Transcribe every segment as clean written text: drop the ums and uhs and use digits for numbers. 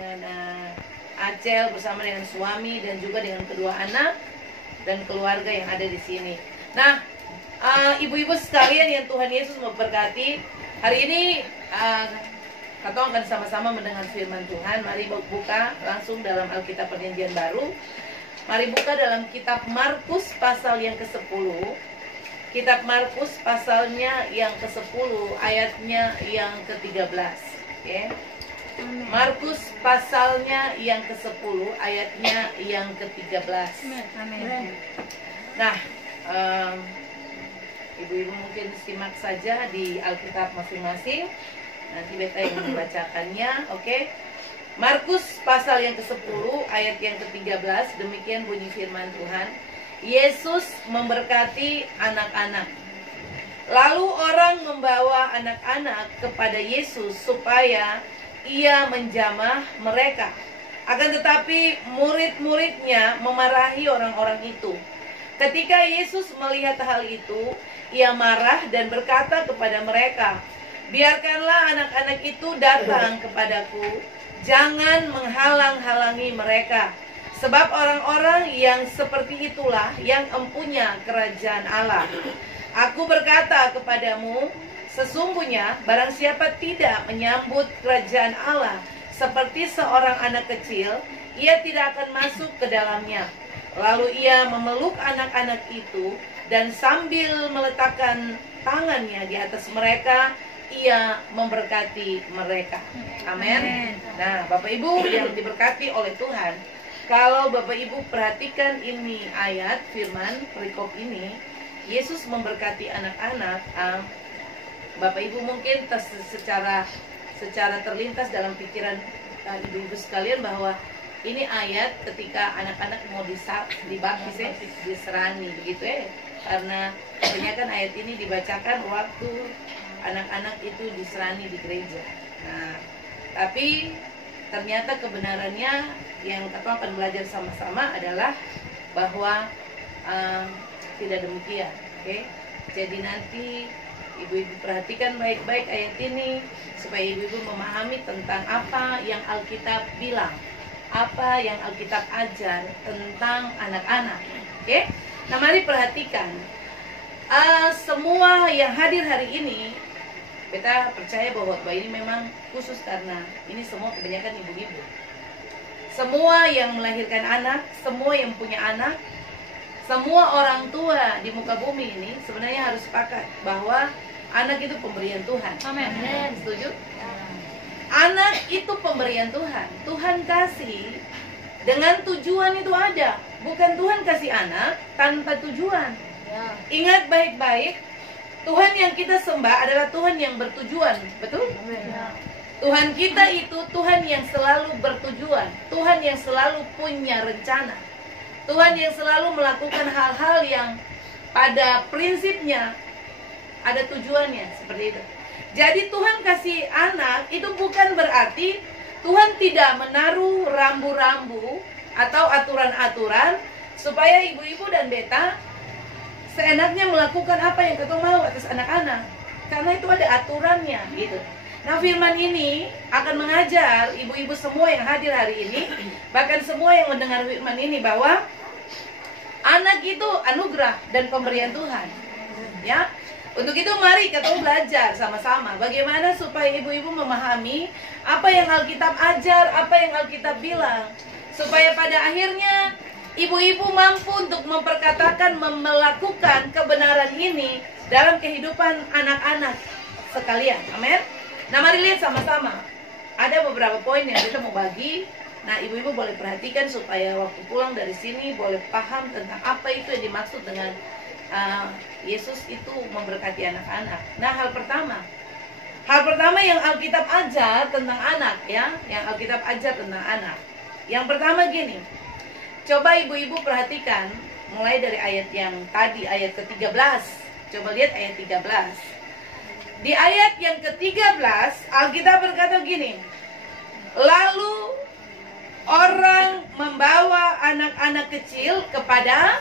dengan Acel bersama dengan suami dan juga dengan kedua anak dan keluarga yang ada di sini. Nah, ibu-ibu sekalian yang Tuhan Yesus memberkati, hari ini kita akan sama-sama mendengar firman Tuhan. Mari buka langsung dalam Alkitab Perjanjian Baru. Mari buka dalam kitab Markus pasal yang ke-10. Kitab Markus pasalnya yang ke-10, ayatnya yang ke-13. Okay? Markus pasalnya yang ke-10, ayatnya yang ke-13. Amin. Nah, ibu-ibu mungkin simak saja di Alkitab masing-masing. Nanti beta yang membacakannya, oke? Markus pasal yang ke-10, ayat yang ke-13, demikian bunyi firman Tuhan. Yesus memberkati anak-anak. Lalu orang membawa anak-anak kepada Yesus supaya ia menjamah mereka. Akan tetapi murid-muridnya memarahi orang-orang itu. Ketika Yesus melihat hal itu, ia marah dan berkata kepada mereka, "Biarkanlah anak-anak itu datang kepadaku, jangan menghalang-halangi mereka. Sebab orang-orang yang seperti itulah yang empunya kerajaan Allah. Aku berkata kepadamu, sesungguhnya barang siapa tidak menyambut kerajaan Allah seperti seorang anak kecil, ia tidak akan masuk ke dalamnya." Lalu ia memeluk anak-anak itu dan sambil meletakkan tangannya di atas mereka, ia memberkati mereka. Amin. Nah, Bapak Ibu yang diberkati oleh Tuhan, kalau Bapak Ibu perhatikan ini ayat firman perikop ini, Yesus memberkati anak-anak. Bapak Ibu mungkin secara terlintas dalam pikiran ibu-ibu sekalian bahwa ini ayat ketika anak-anak mau dibaptis, diserani begitu ya. Karena kebanyakan ayat ini dibacakan waktu anak-anak itu diserani di gereja. Nah, tapi ternyata kebenarannya yang kita akan belajar sama-sama adalah bahwa tidak demikian. Oke? Jadi nanti ibu-ibu perhatikan baik-baik ayat ini supaya ibu-ibu memahami tentang apa yang Alkitab bilang, apa yang Alkitab ajar tentang anak-anak. Oke? Nah, mari perhatikan semua yang hadir hari ini. Kita percaya bahwa ini memang khusus karena ini semua kebanyakan ibu-ibu. Semua yang melahirkan anak, semua yang punya anak, semua orang tua di muka bumi ini sebenarnya harus sepakat bahwa anak itu pemberian Tuhan. Amin. Setuju? Anak itu pemberian Tuhan. Tuhan kasih dengan tujuan itu ada. Bukan Tuhan kasih anak tanpa tujuan. Ingat baik-baik, Tuhan yang kita sembah adalah Tuhan yang bertujuan, betul? Tuhan kita itu Tuhan yang selalu bertujuan, Tuhan yang selalu punya rencana, Tuhan yang selalu melakukan hal-hal yang pada prinsipnya ada tujuannya, seperti itu. Jadi Tuhan kasih anak itu bukan berarti Tuhan tidak menaruh rambu-rambu atau aturan-aturan supaya ibu-ibu dan beta seenaknya melakukan apa yang kita mau atas anak-anak, karena itu ada aturannya gitu. Nah, firman ini akan mengajar ibu-ibu semua yang hadir hari ini, bahkan semua yang mendengar firman ini, bahwa anak itu anugerah dan pemberian Tuhan. Ya, untuk itu mari kita belajar sama-sama bagaimana supaya ibu-ibu memahami apa yang Alkitab ajar, apa yang Alkitab bilang, supaya pada akhirnya ibu-ibu mampu untuk memperkatakan, melakukan kebenaran ini dalam kehidupan anak-anak sekalian. Amin. Nah, mari lihat sama-sama. Ada beberapa poin yang kita mau bagi. Nah, ibu-ibu boleh perhatikan supaya waktu pulang dari sini boleh paham tentang apa itu yang dimaksud dengan Yesus itu memberkati anak-anak. Nah, hal pertama yang Alkitab ajar tentang anak, ya, yang Alkitab ajar tentang anak. Yang pertama gini. Coba ibu-ibu perhatikan mulai dari ayat yang tadi, ayat ke-13. Coba lihat ayat 13. Di ayat yang ke-13 Alkitab berkata begini, lalu orang membawa anak-anak kecil kepada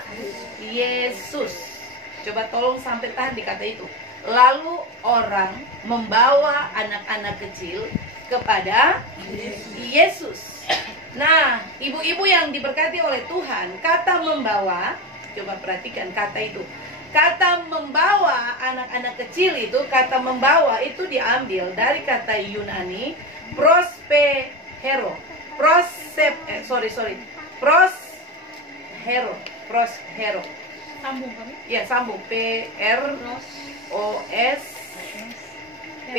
Yesus. Coba tolong sampai tahan di kata itu. Lalu orang membawa anak-anak kecil kepada Yesus. Nah, ibu-ibu yang diberkati oleh Tuhan, kata membawa, coba perhatikan kata itu. Kata membawa anak-anak kecil itu, kata membawa itu diambil dari kata Yunani prospero. Prospero. Sambung kami. Ya, sambung. P R O S P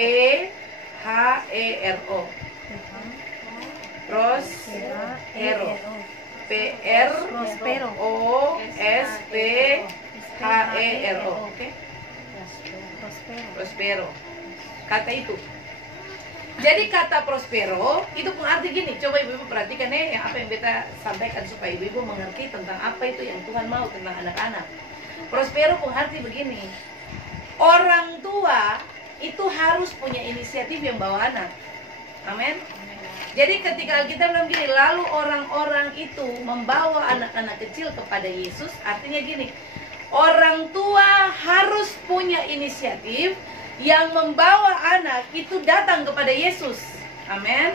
H E R O. Prospero. P R O S P H E R O. Oke. Prospero. Kata itu. Jadi kata prospero itu pengerti gini. Coba ibu-ibu perhatikan ya apa yang beta sampaikan supaya ibu-ibu mengerti tentang apa itu yang Tuhan mau tentang anak-anak. Prospero pengerti begini. Orang tua itu harus punya inisiatif yang bawa anak. Amin. Jadi ketika kita bilang gini, lalu orang-orang itu membawa anak-anak kecil kepada Yesus, artinya gini, orang tua harus punya inisiatif yang membawa anak itu datang kepada Yesus. Amin.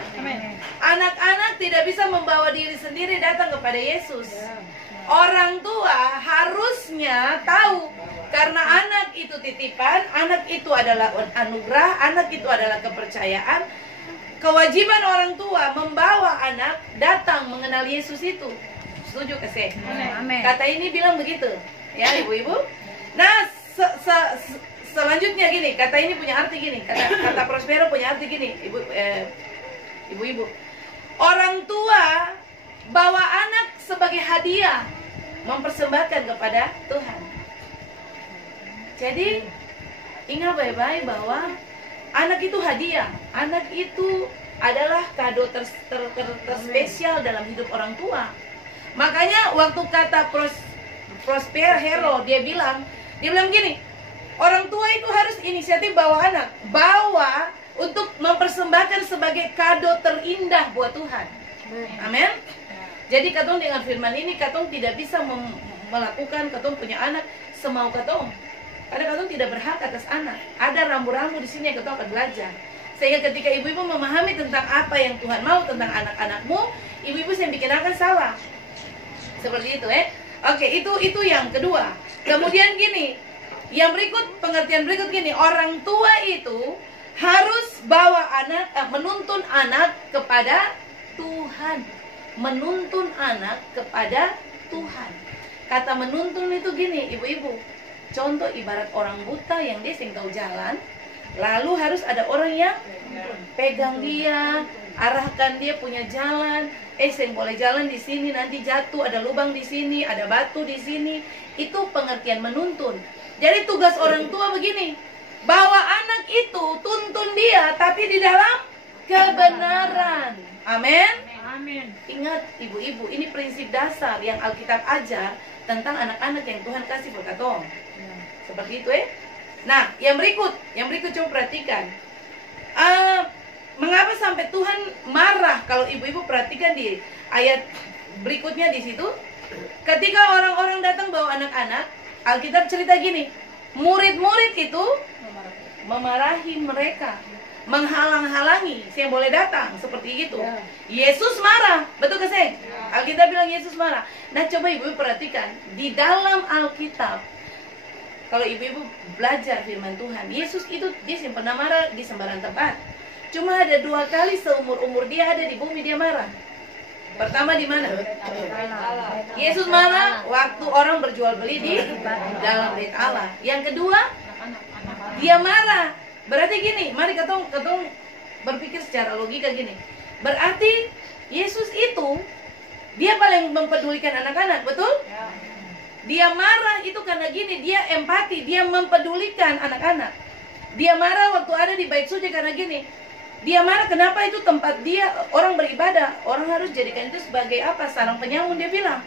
Anak-anak tidak bisa membawa diri sendiri datang kepada Yesus. Orang tua harusnya tahu, karena anak itu titipan, anak itu adalah anugerah, anak itu adalah kepercayaan. Kewajiban orang tua membawa anak datang mengenal Yesus itu. Setuju ke saya? Amin. Kata ini bilang begitu, ya ibu-ibu. Nah, selanjutnya gini, kata ini punya arti gini, kata prospero punya arti gini, ibu-ibu. Orang tua bawa anak sebagai hadiah, mempersembahkan kepada Tuhan. Jadi ingat baik-baik bahwa anak itu hadiah, anak itu adalah kado terspesial dalam hidup orang tua. Makanya waktu kata prospero dia bilang gini, orang tua itu harus inisiatif bawa anak, bawa untuk mempersembahkan sebagai kado terindah buat Tuhan. Amin. Jadi katong dengan firman ini katong tidak bisa melakukan katong punya anak semau katong. Karena katong tidak berhak atas anak. Ada rambu-rambu di sini yang katong akan belajar. Sehingga ketika ibu-ibu memahami tentang apa yang Tuhan mau tentang anak-anakmu, ibu-ibu yang bikin akan salah. Seperti itu Oke, itu yang kedua. Kemudian gini, yang berikut, pengertian berikut gini, orang tua itu harus bawa anak, menuntun anak kepada Tuhan. Menuntun anak kepada Tuhan. Kata menuntun itu gini, ibu-ibu. Contoh ibarat orang buta yang dia sing tahu jalan, lalu harus ada orang yang pegang dia, arahkan dia punya jalan. Sing boleh jalan di sini, nanti jatuh, ada lubang di sini, ada batu di sini. Itu pengertian menuntun. Jadi tugas orang tua begini, bawa anak itu, tuntun dia, tapi di dalam kebenaran. Amin. Amin. Ingat ibu-ibu, ini prinsip dasar yang Alkitab ajar tentang anak-anak yang Tuhan kasih buat katong. Seperti itu Nah, yang berikut coba perhatikan. Mengapa sampai Tuhan marah? Kalau ibu-ibu perhatikan di ayat berikutnya di situ, ketika orang-orang datang bawa anak-anak, Alkitab cerita gini, murid-murid itu memarahi mereka, menghalang-halangi yang boleh datang, seperti itu. Yesus marah, betul ke saya? Alkitab bilang Yesus marah. Nah, coba ibu-ibu perhatikan di dalam Alkitab. Kalau ibu-ibu belajar firman Tuhan, Yesus itu dia pernah marah di sembarang tempat. Cuma ada 2 kali seumur-umur dia ada di bumi dia marah. Pertama di mana? Yesus marah waktu orang berjual beli di dalam bait Allah. Yang kedua, dia marah. Berarti gini, mari katong berpikir secara logika gini. Berarti Yesus itu dia paling mempedulikan anak-anak, betul? Dia marah itu karena gini, dia empati, dia mempedulikan anak-anak. Dia marah waktu ada di bait suci karena gini. Dia marah kenapa itu tempat dia orang beribadah. Orang harus jadikan itu sebagai apa? Sarang penyamun, dia bilang.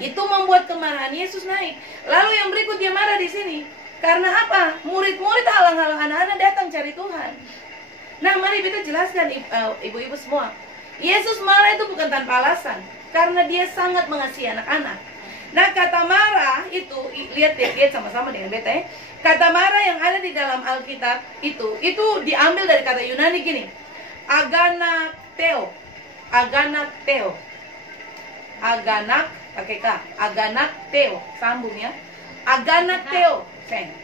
Itu membuat kemarahan Yesus naik. Lalu yang berikut dia marah di sini. Karena apa? Murid-murid halang-halang anak-anak datang cari Tuhan. Nah, mari kita jelaskan ibu-ibu semua. Yesus marah itu bukan tanpa alasan. Karena dia sangat mengasihi anak-anak. Nah, kata marah itu, lihat sama-sama dengan beta Kata marah yang ada di dalam Alkitab itu diambil dari kata Yunani gini. Aganakteo. Aganakteo. Aganak pakai K. Aganakteo. Sambung ya. Aganakteo.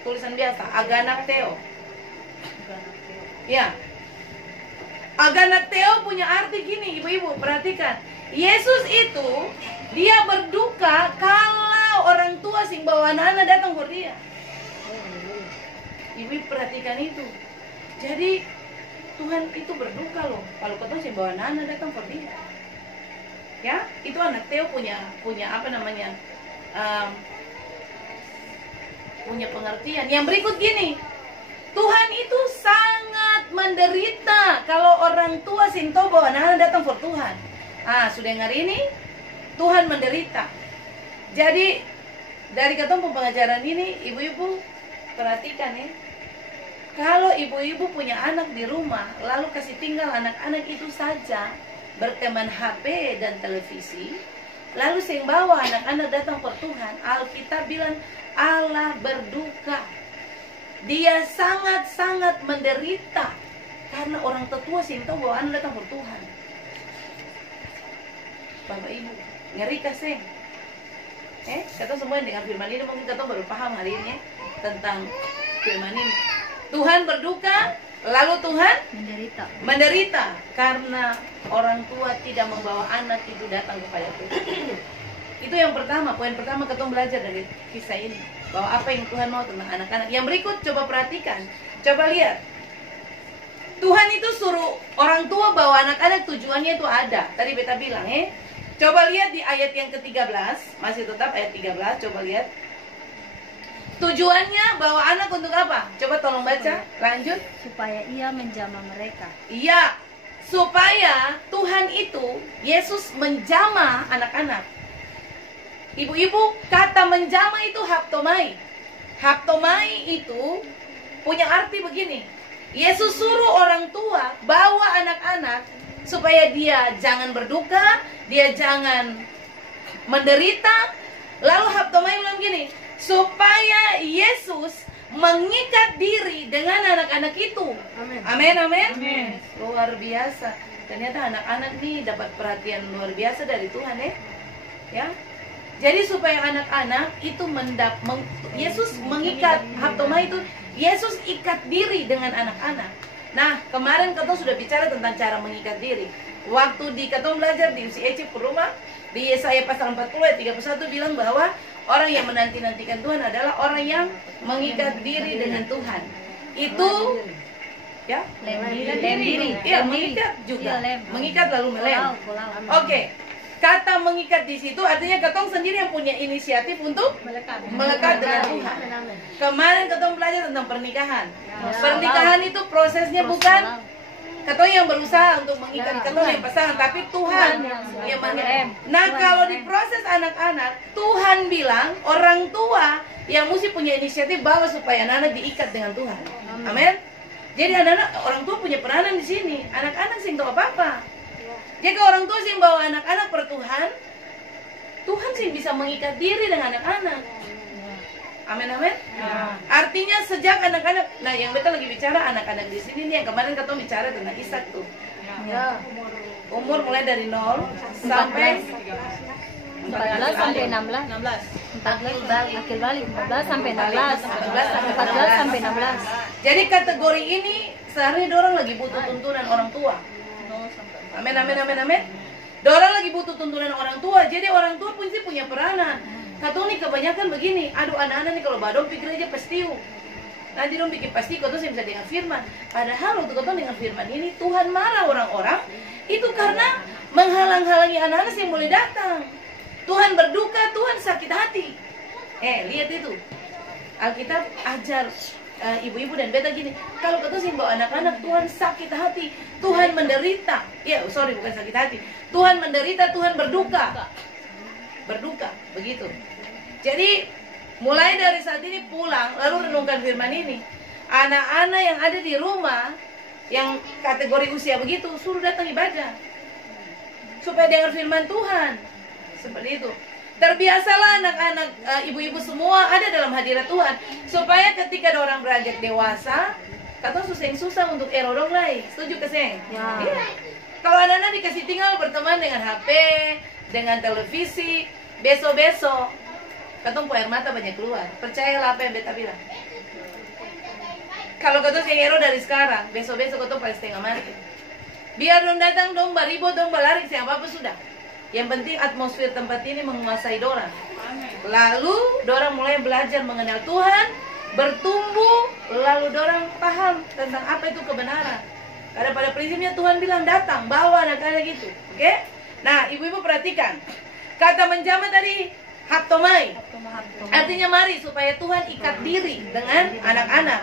Tulisan biasa. Aganakteo. Ya. Aganakteo punya arti gini, ibu-ibu, perhatikan. Yesus itu dia berduka kalau orang tua sing bawa anak-anak datang ke dia. Ibu perhatikan itu. Jadi Tuhan itu berduka loh kalau ketemu sing bawa anak-anak datang ke dia. Ya, itu anak Teo punya apa namanya? Punya pengertian. Yang berikut gini. Tuhan itu sangat menderita kalau orang tua sinto bawa anak datang ke Tuhan. Sudah dengar ini? Tuhan menderita. Jadi dari ketemu pengajaran ini, ibu-ibu perhatikan ya. Kalau ibu-ibu punya anak di rumah, lalu kasih tinggal anak-anak itu saja berteman HP dan televisi, lalu sing bawa anak-anak datang ke Tuhan, Alkitab bilang Allah berduka. Dia sangat-sangat menderita karena orang tetua sing tahu bahwa anak datang ke Tuhan. Bapak Ibu, ngeri kasih. Kata semua yang dengan firman ini mungkin kata baru paham hari ini tentang firman ini. Tuhan berduka, lalu Tuhan menderita karena orang tua tidak membawa anak itu datang kepada Tuhan. Itu yang pertama, poin pertama kita belajar dari kisah ini, bahwa apa yang Tuhan mau tentang anak-anak. Yang berikut coba perhatikan, coba lihat. Tuhan itu suruh orang tua bawa anak-anak, tujuannya itu ada. Tadi beta bilang coba lihat di ayat yang ke-13, masih tetap ayat 13, coba lihat. Tujuannya bawa anak untuk apa? Coba tolong baca, lanjut. Supaya ia menjamah mereka. Iya, supaya Tuhan itu, Yesus menjamah anak-anak. Ibu-ibu, kata menjamah itu haptomai. Haptomai itu punya arti begini. Yesus suruh orang tua bawa anak-anak supaya dia jangan berduka, dia jangan menderita. Lalu haptomai bilang gini, supaya Yesus mengikat diri dengan anak-anak itu. Amin, amin. Luar biasa. Ternyata anak-anak nih dapat perhatian luar biasa dari Tuhan ya. Jadi supaya anak-anak itu Yesus mengikat, haptoma itu Yesus ikat diri dengan anak-anak. Nah, kemarin kita sudah bicara tentang cara mengikat diri. Waktu kita belajar di UCEC Puruma, di Yesaya pasal 40 ayat 31 bilang bahwa orang yang menanti-nantikan Tuhan adalah orang yang mengikat diri dengan Tuhan. Itu ya, lem diri. Iya, mengikat juga. Mengikat lalu melem. Oke. Kata mengikat di situ artinya ketong sendiri yang punya inisiatif untuk melekat dengan Tuhan. Kemarin ketong belajar tentang pernikahan. Pernikahan itu prosesnya bukan ketong yang berusaha untuk mengikat ketong yang pasangan, tapi Tuhan yang mengikat. Nah, kalau di proses anak-anak, Tuhan bilang orang tua yang mesti punya inisiatif bawa supaya anak-anak diikat dengan Tuhan. Amin. Jadi anak-anak, orang tua punya peranan di sini. Anak-anak sih tahu apa-apa. Jika orang tua sih bawa anak-anak per Tuhan, Tuhan sih bisa mengikat diri dengan anak-anak. Amin, amin. Artinya sejak anak-anak, nah yang betul lagi bicara anak-anak di sini nih, yang kemarin kita bicara tentang Ishak tuh. Umur mulai dari 0 sampai 14 sampai 16. 14 akhir balik 14 sampai 16. 14 sampai 16. Jadi kategori ini seharusnya orang lagi butuh tuntunan orang tua. Amin, amin, amin, amin. Dorang lagi butuh tuntunan orang tua. Jadi orang tua pun sih punya peranan. Katong nih kebanyakan begini. Aduh, anak-anak nih kalau badong pikir aja pastiu. Nanti dong bikin pasti kau tuh bisa dengar firman. Padahal waktu kau dengar firman ini Tuhan marah orang-orang itu karena menghalang-halangi anak-anak yang boleh datang. Tuhan berduka, Tuhan sakit hati. Lihat itu. Alkitab ajar ibu-ibu dan beta gini, kalau kau sih bawa anak-anak, Tuhan sakit hati, Tuhan menderita. Bukan sakit hati. Tuhan menderita, Tuhan berduka. Berduka, begitu. Jadi mulai dari saat ini pulang, lalu renungkan firman ini. Anak-anak yang ada di rumah, yang kategori usia begitu, suruh datang ibadah. Supaya dengar firman Tuhan. Seperti itu. Terbiasalah anak-anak ibu-ibu semua ada dalam hadirat Tuhan. Supaya ketika orang beranjak dewasa, Katong susah untuk erodong lai. Setuju ke seng? Ya. Iya. Kalau anak-anak dikasih tinggal berteman dengan HP, dengan televisi, besok-besok katong air mata banyak keluar. Percayalah apa yang beta bilang. Kalau katong yang ero dari sekarang, besok-besok katong paling setengah mati. Biar dong datang dong baribut dong balari siapa apa sudah. Yang penting atmosfer tempat ini menguasai dorang. Lalu dorang mulai belajar mengenal Tuhan, bertumbuh, lalu dorang paham tentang apa itu kebenaran. Karena pada prinsipnya Tuhan bilang datang, bawa anak-anak gitu, oke? Nah, ibu-ibu perhatikan, kata menjamah tadi haptomai, artinya mari supaya Tuhan ikat diri dengan anak-anak.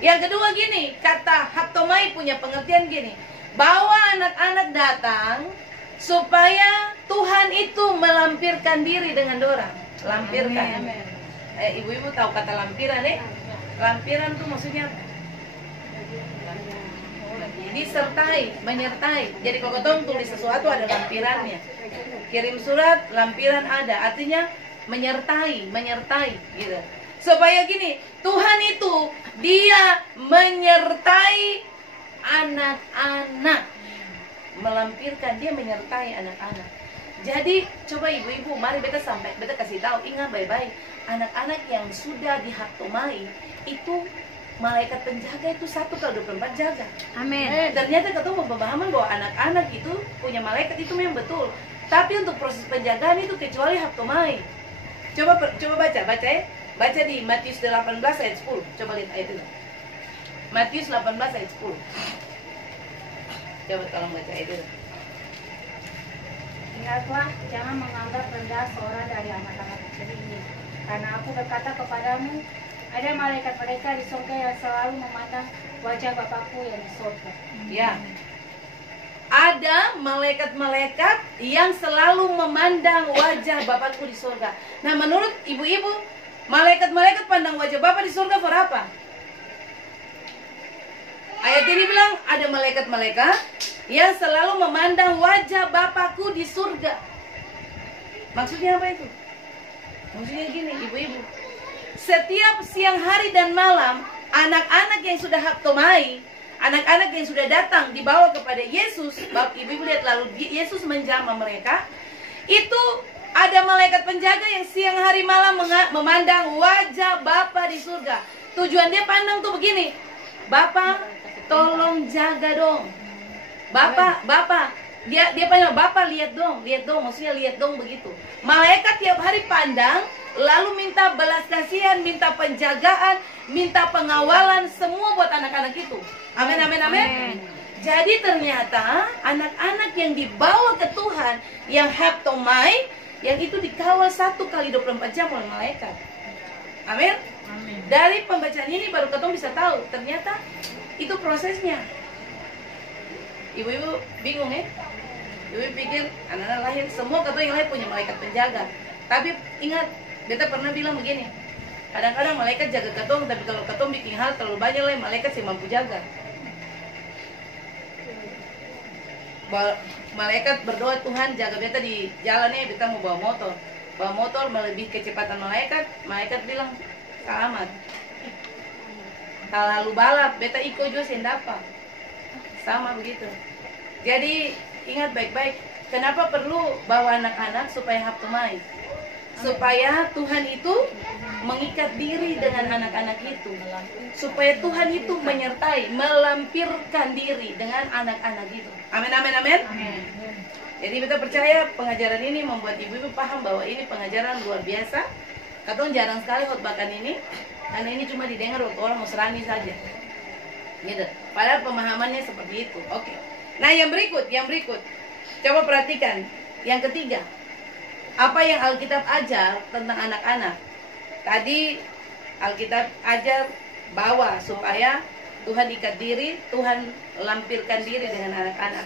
Yang kedua gini, kata haptomai punya pengertian gini, bawa anak-anak datang supaya Tuhan itu melampirkan diri dengan dorang. Lampirkan. Ibu-ibu tahu kata lampiran Lampiran tuh maksudnya disertai, menyertai. Jadi kalau ketemu tulis sesuatu ada lampirannya. Kirim surat, lampiran ada. Artinya menyertai gitu. Supaya gini, Tuhan itu dia menyertai anak-anak. Melampirkan, dia menyertai anak-anak. Jadi coba ibu-ibu, mari beta kasih tahu, ingat baik-baik, anak-anak yang sudah dihaktomai itu malaikat penjaga itu 1/24 jaga. Amin. Ternyata ketemu pemahaman bahwa anak-anak itu punya malaikat itu memang betul. Tapi untuk proses penjagaan itu kecuali haptomai. Coba baca ya. Baca di Matius 18 ayat 10. Coba lihat ayat itu. Matius 18 ayat 10. Coba tolong baca ayat itu. Ingatlah, jangan menganggap rendah seorang dari anak-anak kecil ini. Karena aku berkata kepadamu, ada malaikat mereka di surga yang selalu memandang wajah Bapakku yang di surga. Ya. Ada malaikat-malaikat yang selalu memandang wajah Bapakku di surga. Nah, menurut ibu-ibu, malaikat-malaikat pandang wajah Bapak di surga for apa? Ayat ini bilang ada malaikat-malaikat yang selalu memandang wajah Bapakku di surga. Maksudnya apa itu? Maksudnya gini, ibu-ibu. Setiap siang hari dan malam, anak-anak yang sudah haptomai, anak-anak yang sudah datang dibawa kepada Yesus, ibu-ibu lihat lalu Yesus menjamah mereka, itu ada malaikat penjaga yang siang hari malam memandang wajah Bapa di surga. Tujuan dia pandang tuh begini, Bapa tolong jaga dong. Bapak, dia panggil Bapak lihat dong, maksudnya lihat dong begitu. Malaikat tiap hari pandang, lalu minta belas kasihan, minta penjagaan, minta pengawalan semua buat anak-anak itu. Amin, amin, amin. Jadi ternyata anak-anak yang dibawa ke Tuhan, yang haptomai, yang itu dikawal 1/24 jam oleh malaikat. Amin. Dari pembacaan ini baru ketemu bisa tahu, ternyata itu prosesnya. Ibu-ibu bingung ya? Ibu pikir anak-anak lahir, semua ketemu yang lahir punya malaikat penjaga. Tapi ingat, beta pernah bilang begini, kadang-kadang malaikat jaga ketong, tapi kalau ketong bikin hal terlalu banyak lah, malaikat sih mampu jaga. Malaikat berdoa, Tuhan jaga beta di jalannya, beta mau bawa motor melebihi kecepatan malaikat bilang selamat. Kalau balap, beta ikut juga sendapa. Sama begitu. Jadi ingat baik-baik, kenapa perlu bawa anak-anak supaya haptomai? Supaya Tuhan itu mengikat diri dengan anak-anak itu. Supaya Tuhan itu menyertai, melampirkan diri dengan anak-anak itu. Amin, amin, amin. Jadi kita percaya pengajaran ini membuat ibu-ibu paham bahwa ini pengajaran luar biasa. Katong jarang sekali khotbahkan ini, karena ini cuma didengar waktu orang Nasrani saja. Gitu. Padahal pemahamannya seperti itu. Oke. Nah, yang berikut. Coba perhatikan. Yang ketiga. Apa yang Alkitab ajar tentang anak-anak? Tadi Alkitab ajar bawa supaya Tuhan ikat diri, Tuhan lampirkan diri dengan anak-anak.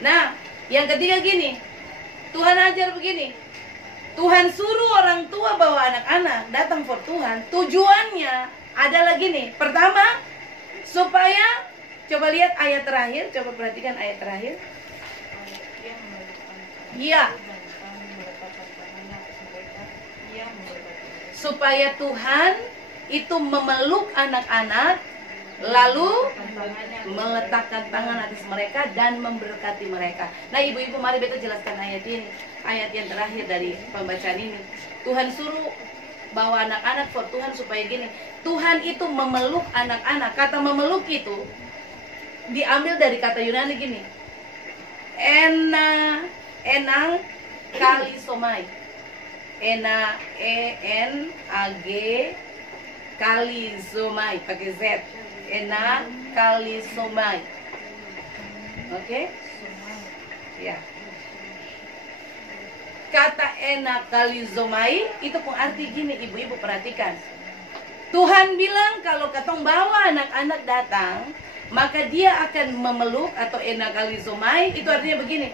Nah, yang ketiga gini. Tuhan ajar begini. Tuhan suruh orang tua bawa anak-anak datang for Tuhan. Tujuannya adalah gini. Pertama, supaya, coba lihat ayat terakhir, coba perhatikan ayat terakhir. Iya. Supaya Tuhan itu memeluk anak-anak lalu meletakkan tangan atas mereka dan memberkati mereka. Nah ibu-ibu, mari beta jelaskan ayat ini, ayat yang terakhir dari pembacaan ini. Tuhan suruh bawa anak-anak for Tuhan supaya gini, Tuhan itu memeluk anak-anak. Kata memeluk itu diambil dari kata Yunani gini, enang kalisomai, ENAG kalisomai, pakai Z, kalisomai. Oke? Ya. Kata kalizomai itu pun arti gini, ibu-ibu perhatikan. Tuhan bilang kalau katong bawa anak-anak datang, maka dia akan memeluk, atau kalizomai itu artinya begini.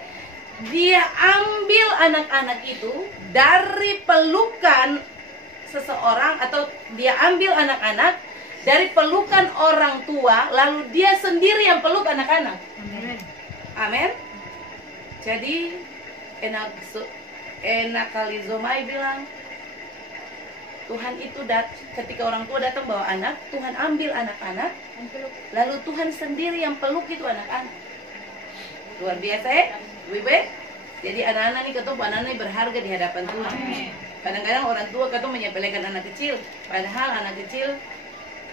Dia ambil anak-anak itu dari pelukan seseorang, atau dia ambil anak-anak dari pelukan orang tua, lalu dia sendiri yang peluk anak-anak. Amin. Jadi kalizomai bilang Tuhan itu ketika orang tua datang bawa anak, Tuhan ambil anak-anak, lalu Tuhan sendiri yang peluk itu anak-anak. Luar biasa ya, Ibu. Jadi anak-anak ini anak-anak ini berharga di hadapan Tuhan. Kadang-kadang orang tua menyepelekan anak kecil, padahal anak kecil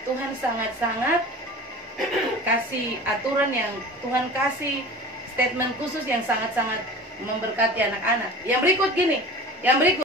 Tuhan sangat-sangat kasih aturan, yang Tuhan kasih statement khusus yang sangat-sangat memberkati anak-anak. Yang berikut gini, yang berikut